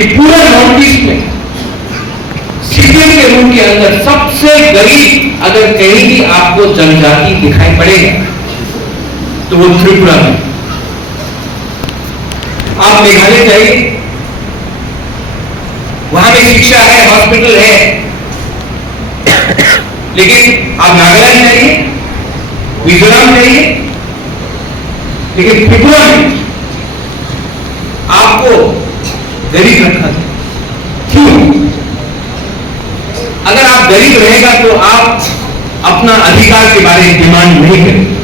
कि पूरे north east में सीपीएम के रूम के अंदर सबसे गरीब अगर कहीं भी आपको जनजाति दिखाई पड़ेगा तो वो त्रिपुरा में। आप मेघालय जाइए, वहां में शिक्षा है, हॉस्पिटल है, लेकिन आप नागालैंड जाइए, मिजोरम जाइए, लेकिन त्रिपुरा में आपको गरीब रखा है। क्यों? अगर आप गरीब रहेगा तो आप अपना अधिकार के बारे में डिमांड नहीं करेंगे।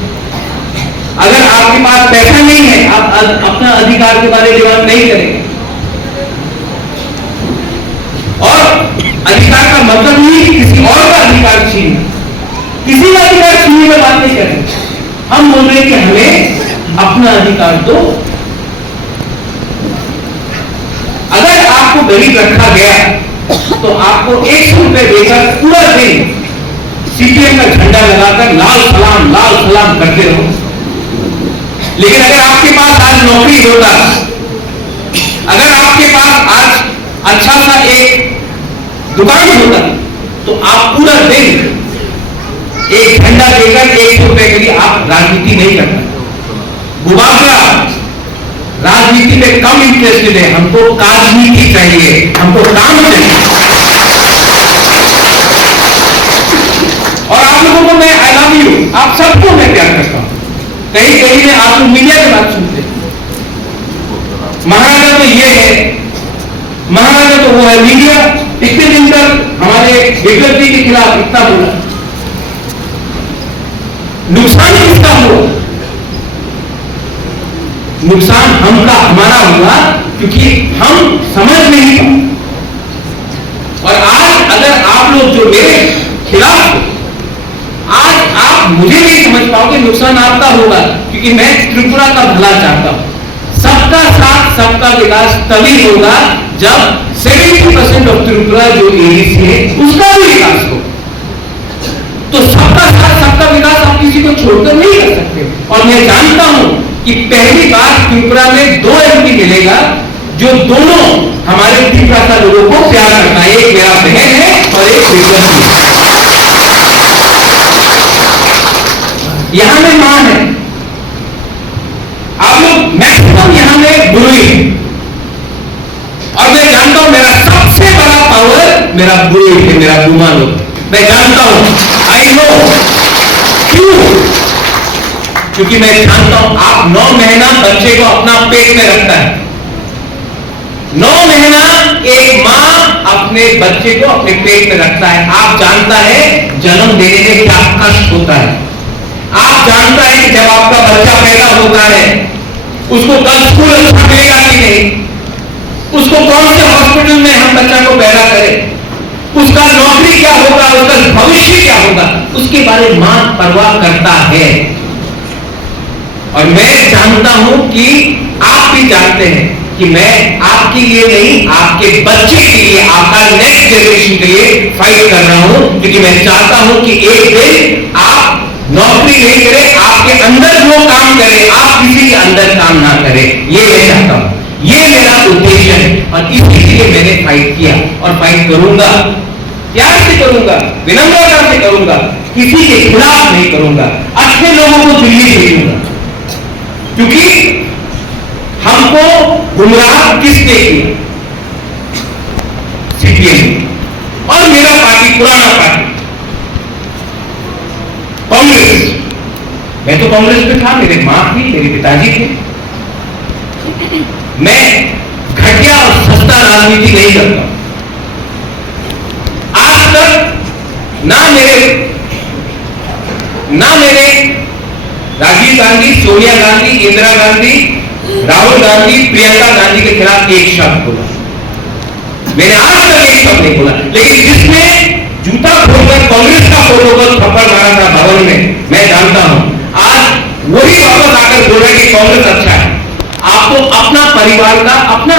अगर आपके पास पैसा नहीं है, आप अपना अधिकार के बारे में डिमांड नहीं करेंगे। और अधिकार का मतलब नहीं कि किसी और का अधिकार छीनना, किसी का अधिकार छीनने की बात नहीं करेंगे। हम बोल रहे हैं कि हमें अपना अधिकार दो। अगर आपको गरीब रखा गया तो आपको 100 रुपए देकर पूरा दिन सीपीएम का झंडा लगाकर लाल सलाम करते रहो। लेकिन अगर आपके पास आज नौकरी होता, अगर आपके पास आज अच्छा सा एक दुकान होता, तो आप पूरा दिन एक झंडा देकर 100 रुपए के लिए आप राजनीति नहीं करते। गुबारा राजनीति में कम इंटरेस्टेड है, हमको राजनीति चाहिए, हमको काम चाहिए। और आप लोगों को मैं आई लव यू, आप सबको मैं प्यार करता हूं। कहीं कहीं में आप लोग मीडिया की बात सुनते हैं, महाराजा तो ये है, महाराजा तो वो है। मीडिया इतने दिन तक हमारे विकृति के खिलाफ इतना बोला, नुकसान किसका हुआ? नुकसान हमारा हुआ क्योंकि हम समझ नहीं पाए। और आज अगर आप लोग जो मेरे खिलाफ हो, आज आप मुझे नहीं समझ पाओगे, नुकसान आपका होगा, क्योंकि मैं त्रिपुरा का भला चाहता हूं। सबका साथ सबका विकास तभी होगा जब 70% ऑफ त्रिपुरा जो एडीसी है उसका भी विकास हो। तो सबका साथ सबका विकास आप किसी को छोड़कर नहीं कर सकते। और मैं जानता हूं कि पहली बार त्रिपुरा में 2 एमपी मिलेगा जो दोनों हमारे त्रिपुरा का लोगों को प्यार करता है। एक मेरा बहन है और एक विक्रम है। यहां में मां है, आप लोग मैक्सिमम यहां में गुरु है। और मैं जानता हूं मेरा सबसे बड़ा पावर मेरा गुरु है, मेरा गुमा लोग। मैं जानता हूं, आई नो। क्यों? क्योंकि मैं जानता हूं आप 9 महीना बच्चे को अपना पेट में रखता है। 9 महीना एक मां अपने बच्चे को अपने पेट में रखता है। आप जानता है जन्म देने में क्या कष्ट होता है। आप जानता है कि जब आपका बच्चा पैदा होता है उसको कल स्कूल अच्छा मिलेगा कि नहीं, उसको कौन से हॉस्पिटल में हम बच्चा को पैदा करें, उसका नौकरी क्या होगा, उसका भविष्य क्या होगा, उसके बारे में मां परवाह करता है। और मैं जानता हूं कि आप भी जानते हैं कि मैं आपके लिए नहीं, आपके बच्चे के लिए, आपका नेक्स्ट जनरेशन के लिए फाइट कर रहा हूं। क्योंकि मैं चाहता हूं कि एक दिन आप नौकरी नहीं करें, आपके अंदर जो काम करें, आप किसी के अंदर काम ना करें। ये मैं चाहता हूं, ये मेरा उद्देश्य है। और इसलिए मैंने फाइट किया और फाइट करूंगा, प्यार से करूंगा, विनम्रता से करूंगा, किसी के खिलाफ नहीं करूंगा, अच्छे लोगों को दिल्ली भेजूंगा। क्योंकि हमको गुमराह किसने किया? सीपीएम और मेरा पार्टी, पुराना पार्टी कांग्रेस। मैं तो कांग्रेस में था, मेरे मां थी, मेरे पिताजी थे। मैं घटिया और सस्ता राजनीति नहीं करता। आज तक ना मेरे राजीव गांधी, सोनिया गांधी, इंदिरा गांधी, राहुल गांधी, प्रियंका गांधी के खिलाफ एक शब्द बोला। मैंने आज तक एक शब्द नहीं बोला। लेकिन जिसने जूता खोलकर कांग्रेस का फोटो पर थप्पड़ मारा था भवन में, मैं जानता हूं आज वही वापस आकर बोल रहे कि कांग्रेस अच्छा है। आपको अपना परिवार का अपना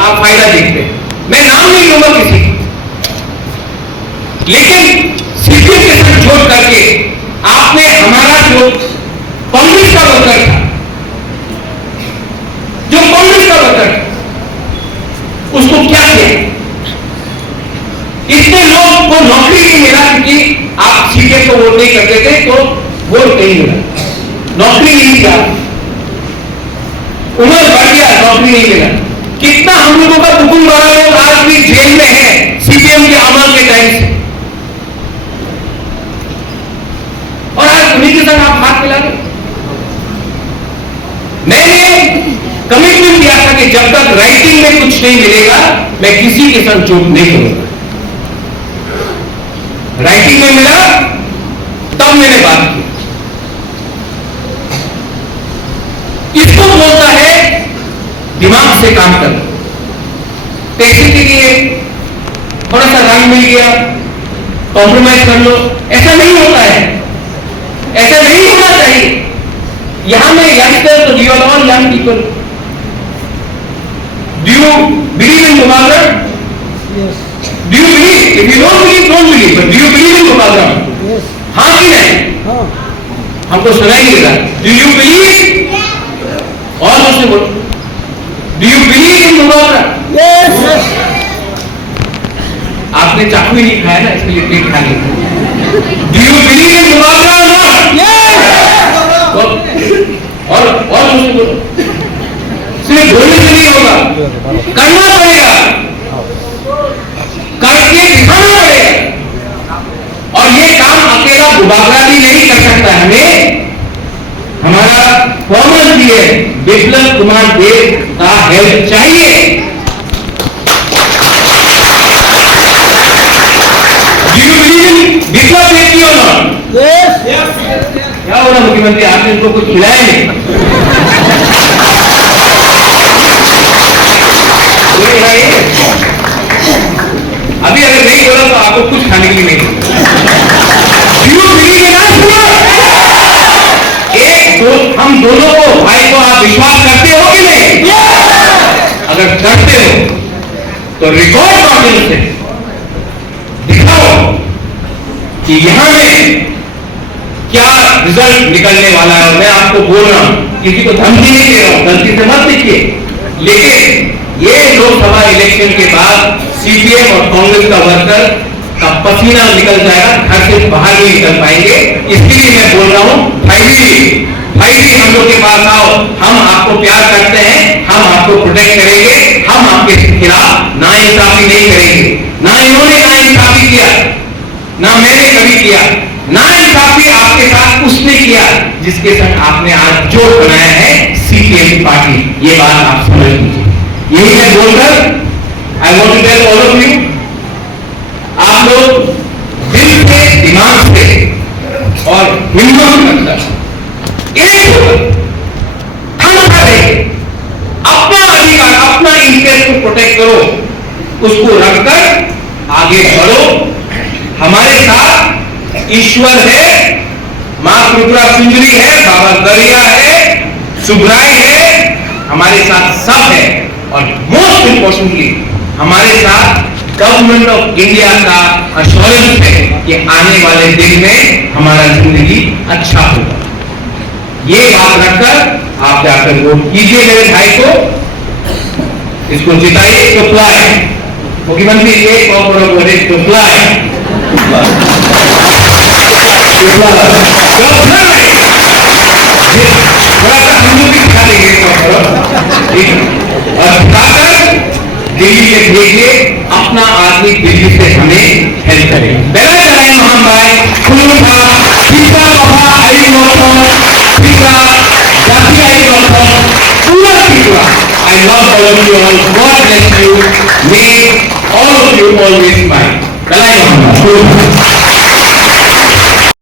आप फायदा देखते हैं। मैं नाम नहीं लूंगा किसी, लेकिन सीपीएम के साथ जोड़ करके आपने हमारा जो कांग्रेस का वर्कर था, जो कांग्रेस का वर्कर था, इतने लोग को नौकरी नहीं मिला क्योंकि आप सीपीएम को वोट नहीं करते थे, तो वोट नहीं मिला, नौकरी नहीं मिला, उम्र बढ़ गया, नौकरी नहीं मिला। कितना हम लोगों का हुकुम वाला लोग आज भी जेल में है सीपीएम के अमल के टाइम से, और आज उन्हीं के संग आप हाथ मिला रहे। मैंने कमिटमेंट दिया था कि जब तक राइटिंग में कुछ नहीं मिलेगा मैं किसी के संग चूक नहीं करूंगा। राइटिंग में मिला तब मैंने बात की। इसको बोलता है दिमाग से काम कर। पैसे के लिए थोड़ा सा रंग मिल गया, कॉम्प्रोमाइज कर लो, ऐसा नहीं होता है, ऐसा नहीं होना चाहिए। यहां में यंगस्टर, तो you are all young people, do you believe in मुबारक? Do you believe? If you don't believe, don't believe. But do you believe in Mubarak? Yes. हाँ कि नहीं? हाँ. हमको सुनाई नहीं रहा. Do you believe? और उसने बोलो. Do you believe in Mubarak? Yes. Yes. आपने चाकू ही नहीं खाया ना, इसके लिए पेट खा लिया. Do you believe in Mubarak or not? Yes. और उसने बोलो. सिर्फ बोलने से नहीं होगा, करना पड़ेगा, करके दिखाना पड़ेगा। और ये काम अकेला गुबागरा भी नहीं कर सकता, हमें हमारा फॉर्मर भी है बिप्लब कुमार देव का हेल्प चाहिए। Do you believe in Biplab देव और नॉट? यस। क्या बोला मुख्यमंत्री, आपने उनको कुछ खिलाया नहीं? अभी अगर नहीं बोला तो आपको कुछ खाने के लिए नहीं। हम दोनों को, भाई को आप विश्वास करते हो कि नहीं? अगर करते हो तो रिकॉर्ड माध्यम से दिखाओ कि यहां में क्या रिजल्ट निकलने वाला है। मैं आपको बोल रहा हूं, किसी को धमकी नहीं दे रहा हूं, गलती से मत देखिए, लेकिन ये लोकसभा इलेक्शन के बाद सीपीएम और कांग्रेस का वर्कर का पसीना निकल जाएगा, घर से बाहर नहीं निकल पाएंगे। इसलिए मैं बोल रहा हूं, भाई जी हम लोग के पास आओ, हम आपको प्यार करते हैं, हम आपको प्रोटेक्ट करेंगे, हम आपके खिलाफ नाइंसाफी नहीं करेंगे। ना इन्होंने नाइंसाफी किया, ना मैंने कभी किया। नाइंसाफी आपके साथ उसने किया जिसके संग आपने आज जोड़ बनाया है सीपीएम की पार्टी। ये बात आप समझ लीजिए। यही है बोलकर I want to tell all of you, आप लोग दिल से, दिमाग से और हिम्मत रखकर एक ठंडा रहे, अपना अधिकार, अपना इंटरेस्ट को प्रोटेक्ट करो, उसको रखकर आगे बढ़ो। हमारे साथ ईश्वर है, मां त्रिपुरा सुंदरी है, बाबा दरिया है, सुब्राय है, हमारे साथ सब है। और मोस्ट इंपॉर्टेंटली हमारे साथ गवर्नमेंट ऑफ इंडिया का अश्योरेंस है कि आने वाले दिन में हमारा जिंदगी अच्छा होगा। ये बात रखकर आप जाकर वोट कीजिए मेरे भाई को, इसको जिताइए। टुकलाए मुख्यमंत्री, एक बोले टुकलाए, थोड़ा सा हम लोग भी दिखा देंगे और दिखाकर दिल्ली में भेजिए, अपना आदमी दिल्ली से हमें हेल्प करे। बेला चलाए महान भाई, खुलूंगा सीता बाबा आई नौकर, सीता जाति आई नौकर, पूरा Tripura. I love all of you all. God bless you. May